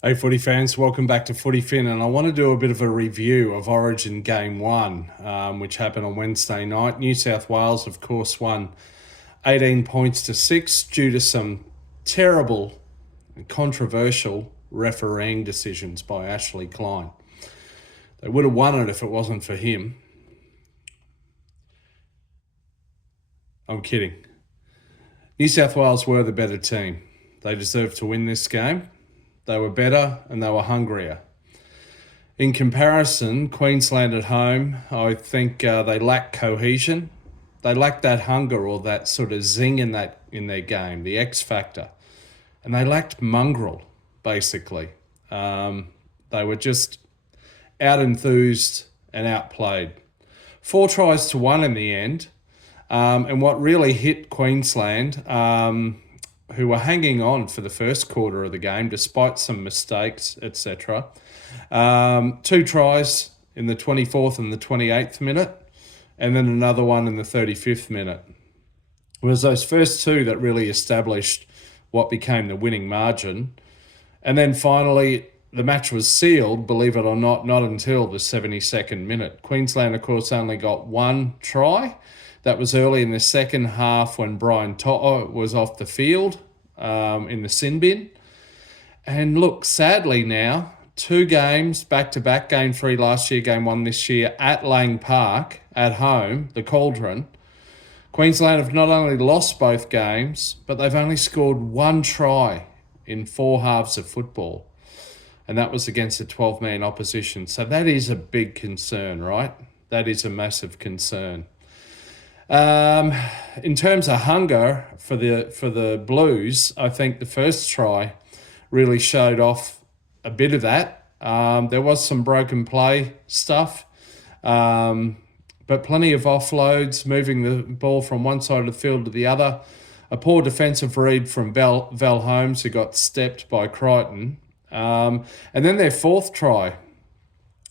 Hey footy fans, welcome back to Footy Fin, and I want to do a bit of a review of Origin Game 1, which happened on Wednesday night. New South Wales, of course, won 18 points to 6 due to some terrible and controversial refereeing decisions by Ashley Klein. They would have won it if it wasn't for him. I'm kidding. New South Wales were the better team. They deserved to win this game. They were better and they were hungrier. In comparison, Queensland at home, I think they lack cohesion. They lack that hunger or that sort of zing in their game, the X factor, and they lacked mongrel. Basically, they were just out enthused and outplayed. 4 tries to 1 in the end, and what really hit Queensland, who were hanging on for the first quarter of the game despite some mistakes, etc. 2 tries in the 24th and the 28th minute, and then another one in the 35th minute. It was those first two that really established what became the winning margin. And then finally, the match was sealed, believe it or not until the 72nd minute. Queensland, of course, only got 1 try. That was early in the second half when Brian To'o was off the field in the sin bin. And look, sadly now, 2 games back-to-back, Game 3 last year, Game 1 this year, at Lang Park, at home, the Cauldron. Queensland have not only lost both games, but they've only scored 1 try in 4 halves of football. And that was against a 12-man opposition. So that is a big concern, right? That is a massive concern. In terms of hunger for the Blues, I think the first try really showed off a bit of that. There was some broken play stuff, but plenty of offloads, moving the ball from one side of the field to the other. A poor defensive read from Val Holmes, who got stepped by Crichton. And then their 4th try,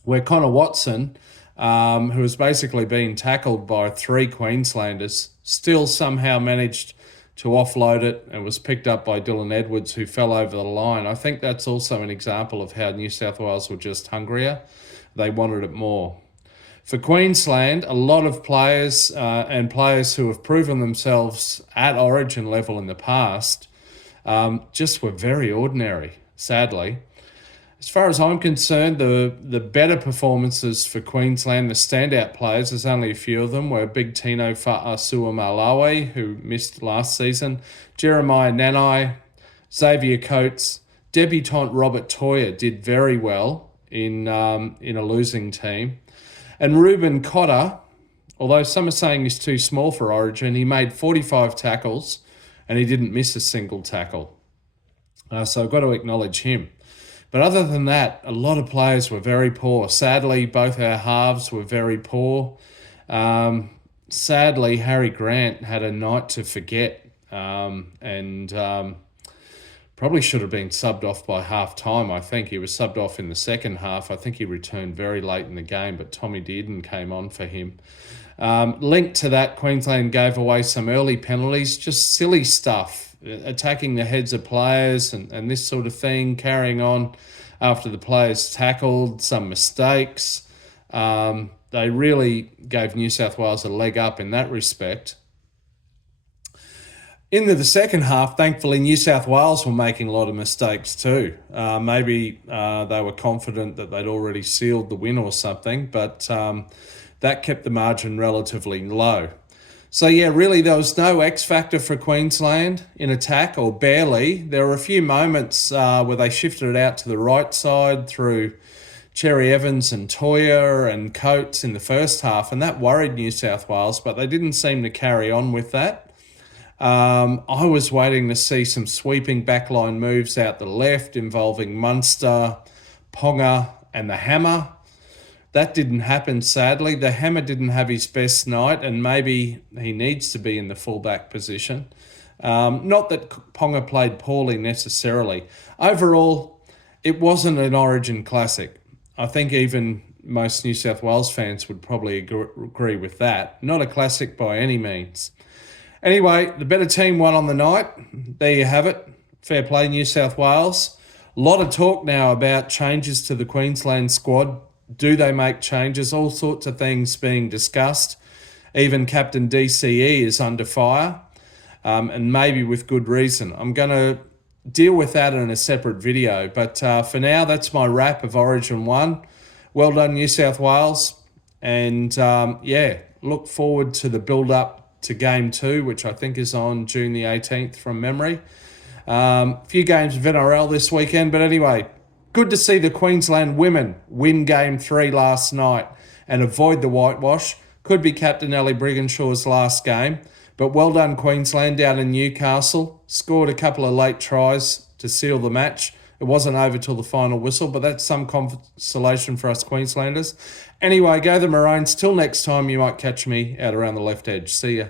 where Connor Watson, who was basically being tackled by 3 Queenslanders, still somehow managed to offload it and was picked up by Dylan Edwards, who fell over the line. I think that's also an example of how New South Wales were just hungrier. They wanted it more. For Queensland, a lot of players and players who have proven themselves at Origin level in the past just were very ordinary, sadly. As far as I'm concerned, the better performances for Queensland, the standout players, there's only a few of them, were Big Tino Fa'asuamaleaui, who missed last season, Jeremiah Nanai, Xavier Coates, debutant Robert Toya did very well in a losing team. And Ruben Cotter, although some are saying he's too small for Origin, he made 45 tackles and he didn't miss a single tackle. So I've got to acknowledge him. But other than that, a lot of players were very poor. Sadly, both our halves were very poor. Sadly, Harry Grant had a night to forget and probably should have been subbed off by half-time, I think. He was subbed off in the second half. I think he returned very late in the game, but Tommy Dearden came on for him. Linked to that, Queensland gave away some early penalties, just silly stuff. Attacking the heads of players and this sort of thing, carrying on after the players tackled, some mistakes. They really gave New South Wales a leg up in that respect. Into the second half, thankfully, New South Wales were making a lot of mistakes too. Maybe they were confident that they'd already sealed the win or something, but that kept the margin relatively low. So yeah, really there was no X factor for Queensland in attack, or barely. There were a few moments where they shifted it out to the right side through Cherry Evans and Toya and Coates in the first half, and that worried New South Wales, but they didn't seem to carry on with that. I was waiting to see some sweeping backline moves out the left involving Munster, Ponga and the Hammer. That didn't happen, sadly. The Hammer didn't have his best night, and maybe he needs to be in the fullback position. Not that Ponga played poorly necessarily. Overall, it wasn't an Origin classic. I think even most New South Wales fans would probably agree with that. Not a classic by any means. Anyway, the better team won on the night. There you have it. Fair play, New South Wales. A lot of talk now about changes to the Queensland squad. Do they make changes? All sorts of things being discussed. Even Captain DCE is under fire, and maybe with good reason. I'm going to deal with that in a separate video. But for now, that's my wrap of Origin 1. Well done, New South Wales. And yeah, look forward to the build-up to Game 2, which I think is on June the 18th from memory. A few games of NRL this weekend. But anyway, good to see the Queensland women win Game 3 last night and avoid the whitewash. Could be Captain Ellie Brigginshaw's last game. But well done, Queensland, down in Newcastle. Scored a couple of late tries to seal the match. It wasn't over till the final whistle, but that's some consolation for us Queenslanders. Anyway, go the Maroons. Till next time, you might catch me out around the left edge. See ya.